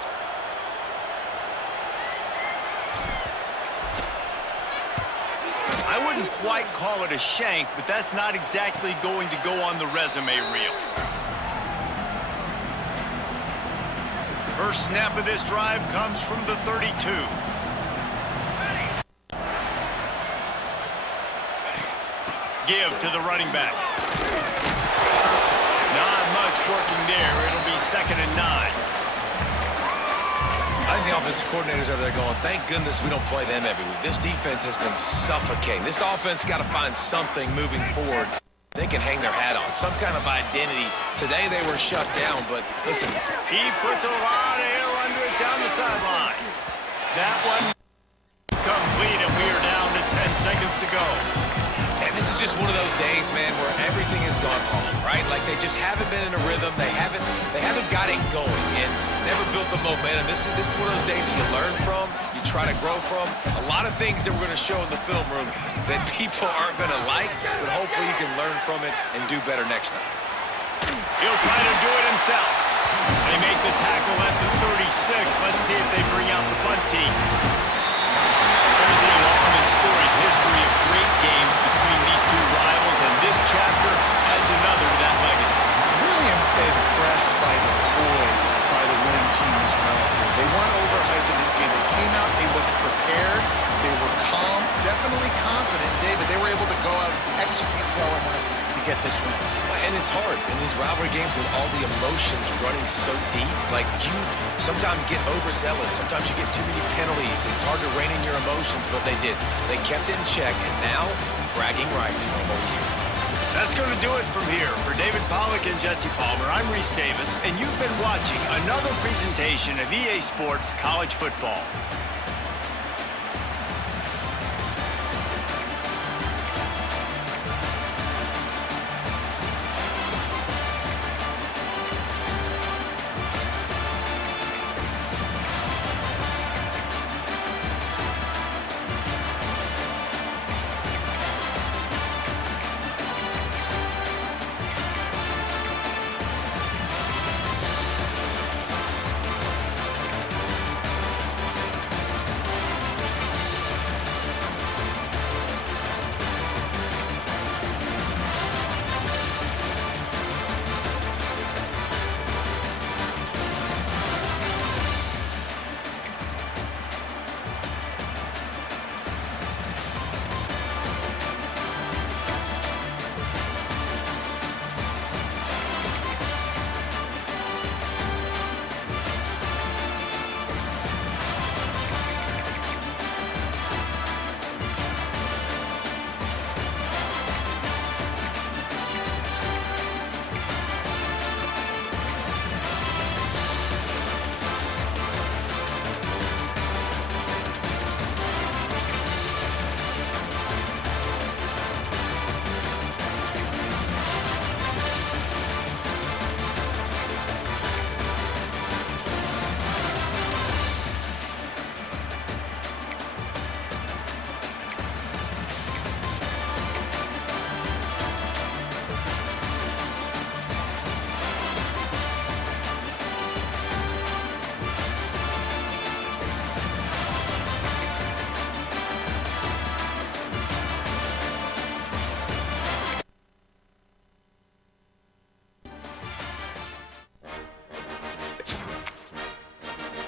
I wouldn't quite call it a shank, but that's not exactly going to go on the resume reel. First snap of this drive comes from the 32. Give to the running back. Not much working there. It'll be 2nd and 9. I think the offensive coordinators over there going, thank goodness we don't play them every week. This defense has been suffocating. This offense got to find something moving forward they can hang their hat on, some kind of identity. Today they were shut down, but listen. He puts a lot of air under it down the sideline. That one complete, and we are down to 10 seconds to go. And this is just one of those days, man, where everything has gone wrong, right? Like they just haven't been in a rhythm. They haven't got it going and never built the momentum. This is one of those days that you learn from, you try to grow from. A lot of things that we're going to show in the film room that people aren't going to like, but hopefully you can learn from it and do better next time. He'll try to do it himself. They make the tackle at the 36. Let's see if they bring out the punt team. There's a long and storied history of great games between these two rivals, and this chapter adds another to that legacy. Really impressed by the poise by the winning team as well. They weren't overhyped in this game. They came out, they looked prepared, they were calm, definitely confident. David, they were able to go out and execute well enough to get this win. And it's hard in these rivalry games with all the emotions running so deep. Like you sometimes get overzealous. Sometimes you get too many penalties. It's hard to rein in your emotions, but they did. They kept it in check, and now bragging rights for a whole year. That's going to do it from here. For David Pollack and Jesse Palmer, I'm Reese Davis, and you've been watching another presentation of EA Sports College Football.